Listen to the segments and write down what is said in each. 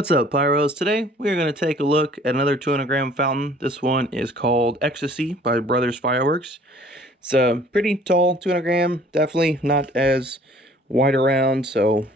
What's up, Pyros? Today we are going to take a look at another 200-gram fountain. This one is called Ecstasy by Brothers Fireworks. It's a pretty tall 200-gram, definitely not as wide around, so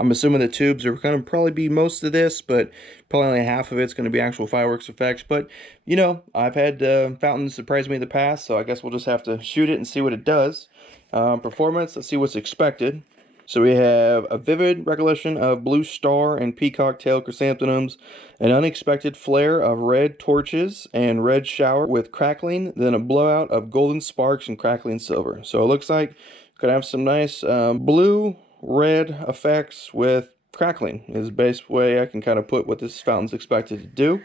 I'm assuming the tubes are going to probably be most of this, but probably only half of it's going to be actual fireworks effects. But, you know, I've had fountains surprise me in the past, so I guess we'll just have to shoot it and see what it does. Performance, let's see what's expected. So we have a vivid recollection of blue star and peacock tail chrysanthemums, an unexpected flare of red torches and red shower with crackling, then a blowout of golden sparks and crackling silver. So it looks like it's gonna have some nice blue red effects with crackling is the best way I can kind of put what this fountain's expected to do.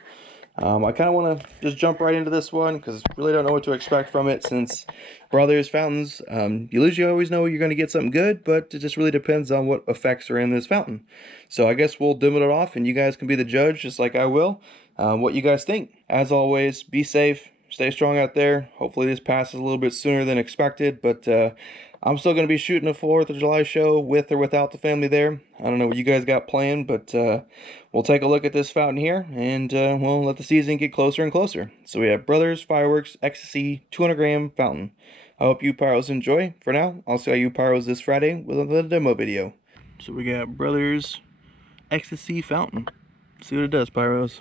I kind of want to just jump right into this one because I really don't know what to expect from it, since Brothers fountains, you usually always know you're going to get something good, but it just really depends on what effects are in this fountain. So I guess we'll dim it off and you guys can be the judge, just like I will, what you guys think. As always, be safe, stay strong out there. Hopefully this passes a little bit sooner than expected, but I'm still going to be shooting a 4th of July show with or without the family there. I don't know what you guys got planned, but we'll take a look at this fountain here, and we'll let the season get closer and closer. So we have Brothers Fireworks Ecstasy 200-gram fountain. I hope you Pyros enjoy. For now, I'll see you Pyros this Friday with another demo video. So we got Brothers Ecstasy fountain. See what it does, Pyros.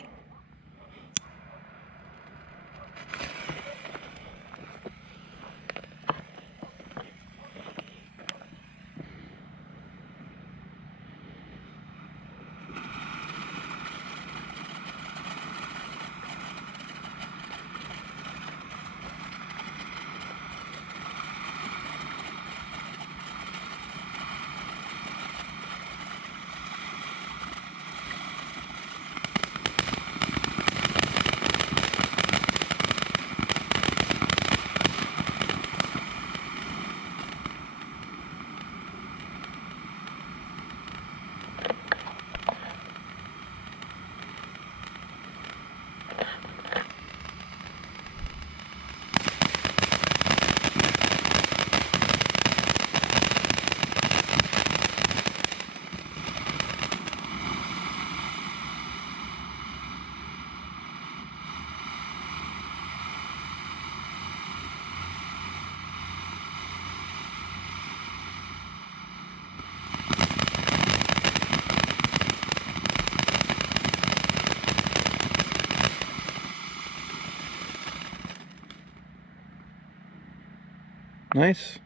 Nice.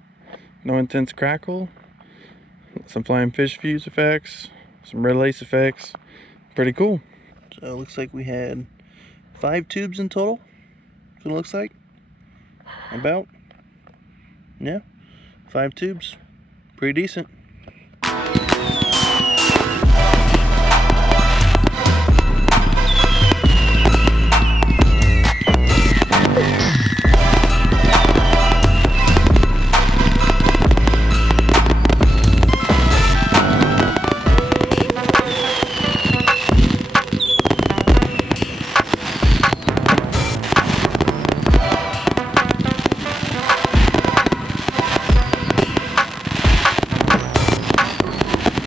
No intense crackle. Some flying fish fuse effects. Some red lace effects. Pretty cool. So it looks like we had 5 tubes in total. That's what it looks like. About. Yeah. 5 tubes. Pretty decent.